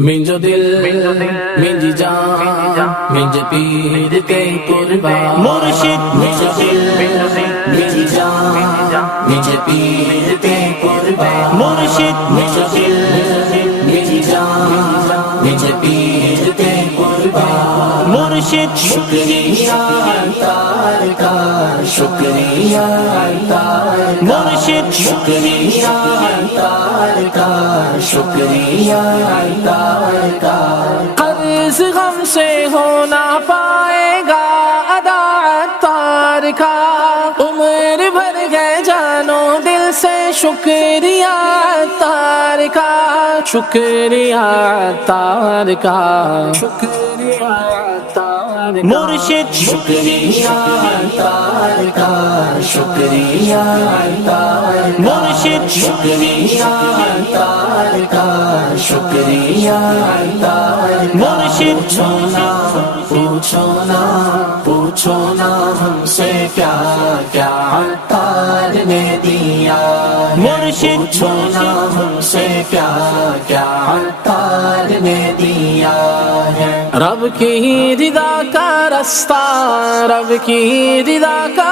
منجو دل منجی جان منج پیر کے قربان مرشد منجو دل منجی جان منج پیر کے قربان مرشد منجو دل منجی جان منج پیر کے قربان مرشد شکریہ تار کا شکریہ تار مرشد شکریہ تار کا شکریہ تار کا قرض غم سے ہو نہ پائے گا ادا عطار کا عمر بھر گئے جانو دل سے شکریہ عطار کا شکریہ عطار کا شکریہ عطار کا مرشد شکریہ تار کا شکریہ تار مرشد شکریہ تار کا شکریہ تار مرشد پوچھو نا ہم سے کیا کیا تار نے دیا مرشد پوچھو نا ہم سے کیا کیا تار نے دیا ہے رب کی رضا کا رستہ رب کی رضا کا